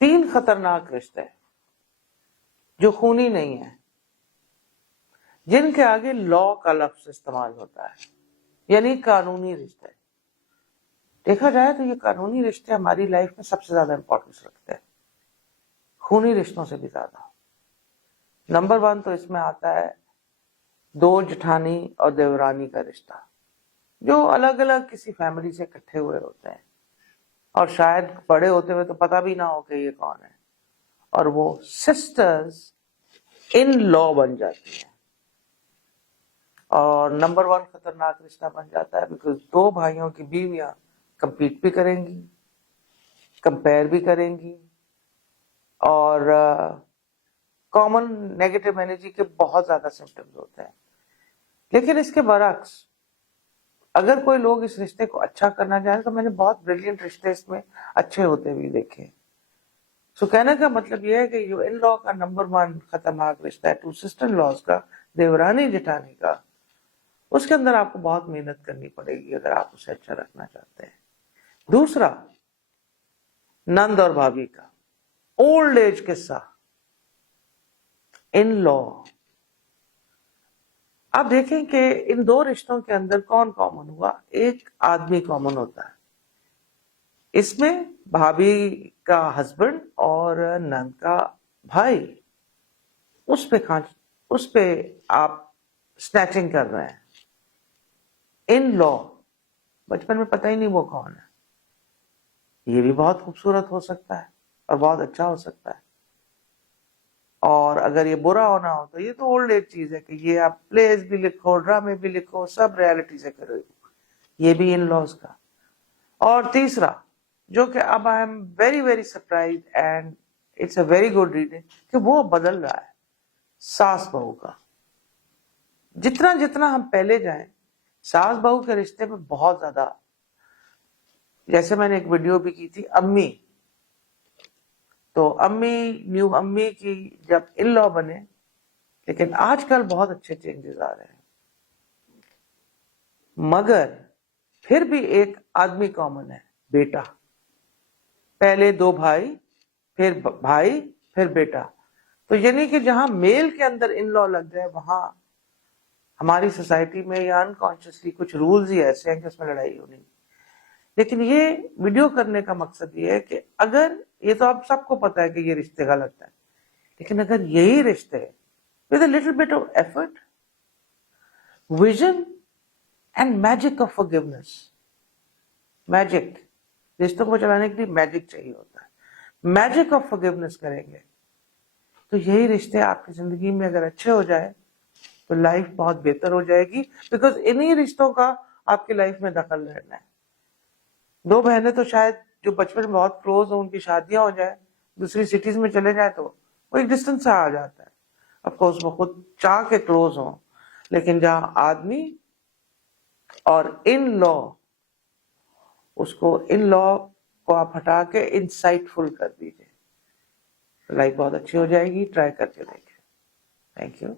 3 خطرناک رشتے جو خونی نہیں ہیں، جن کے آگے لا کا لفظ استعمال ہوتا ہے، یعنی قانونی رشتے. دیکھا جائے تو یہ قانونی رشتے ہماری لائف میں سب سے زیادہ امپورٹنس رکھتے ہیں، خونی رشتوں سے بھی زیادہ. نمبر 1 تو اس میں آتا ہے 2 جٹھانی اور دیورانی کا رشتہ، جو الگ الگ کسی فیملی سے اکٹھے ہوئے ہوتے ہیں اور شاید بڑے ہوتے ہوئے تو پتہ بھی نہ ہو کہ یہ کون ہے، اور وہ سسٹرز ان لا بن جاتی ہیں. اور نمبر 1 خطرناک رشتہ بن جاتا ہے بیکاز 2 بھائیوں کی بیویاں کمپیٹ بھی کریں گی، کمپیئر بھی کریں گی، اور کامن نیگیٹو انرجی کے بہت زیادہ سمپٹمز ہوتے ہیں. لیکن اس کے برعکس اگر کوئی لوگ اس رشتے کو اچھا کرنا چاہیں تو میں نے بہت بریلینٹ رشتے اس میں اچھے ہوتے بھی دیکھے. سو کہنے کا مطلب یہ ہے کہ جو ان لا کا نمبر 1 خطرناک رشتہ ہے 2 سسٹر لاز کا، دیورانی جٹھانی کا، اس کے اندر آپ کو بہت محنت کرنی پڑے گی اگر آپ اسے اچھا رکھنا چاہتے ہیں. دوسرا، نند اور بھابھی کا اولڈ ایج قصہ، ان لا. آپ دیکھیں کہ ان 2 رشتوں کے اندر کون کامن ہوا؟ ایک آدمی کامن ہوتا ہے. اس میں بھابھی کا ہسبینڈ اور نند کا بھائی، اس پہ آپ سنیچنگ کر رہے ہیں. ان لا بچپن میں پتہ ہی نہیں وہ کون ہے. یہ بھی بہت خوبصورت ہو سکتا ہے اور بہت اچھا ہو سکتا ہے. اور اگر یہ برا ہونا ہو تو یہ تو اولڈ ایج چیز ہے کہ یہ آپ پلیز بھی لکھو، ڈرامے بھی لکھو، سب ریالٹی سے کرو. یہ بھی ان لاز کا. اور تیسرا، جو کہ اب I am very very surprise and it's a very good reading, کہ وہ بدل رہا ہے، ساس بہو کا. جتنا جتنا ہم پہلے جائیں ساس بہو کے رشتے میں بہت زیادہ، جیسے میں نے ایک ویڈیو بھی کی تھی امی، تو نیو امی کی جب ان لا بنے، لیکن آج کل بہت اچھے چینجز آ رہے ہیں. مگر پھر بھی ایک آدمی کامن ہے، بیٹا. پہلے 2 بھائی، پھر بیٹا. تو یعنی کہ جہاں میل کے اندر ان لا لگ جائے، وہاں ہماری سوسائٹی میں یا انکانشیسلی کچھ رولز ہی ایسے ہیں کہ اس میں لڑائی ہونی. لیکن یہ ویڈیو کرنے کا مقصد یہ ہے کہ اگر یہ تو آپ سب کو پتا ہے کہ یہ رشتے غلط ہیں، لیکن اگر یہی رشتے with a little bit of effort, vision and magic of forgiveness، magic, رشتوں کو چلانے کے لیے میجک چاہیے ہوتا ہے، میجک آف forgiveness کریں گے تو یہی رشتے آپ کی زندگی میں اگر اچھے ہو جائے تو لائف بہت بہتر ہو جائے گی، بیکاز انہی رشتوں کا آپ کی لائف میں دخل رہنا ہے. 2 بہنیں تو شاید جو بچپن میں بہت کلوز ہوں، ان کی شادیاں ہو جائیں، دوسری سٹیز میں چلے جائیں تو وہ ایک ڈسٹنس سے آ جاتا ہے. اف کورس وہ خود چاہ کے کلوز ہوں، لیکن جہاں آدمی اور ان لا، اس کو ان لا کو آپ ہٹا کے انسائٹ فل کر دیجئے، لائف بہت اچھی ہو جائے گی. ٹرائی کر کے دیکھیں. Thank you.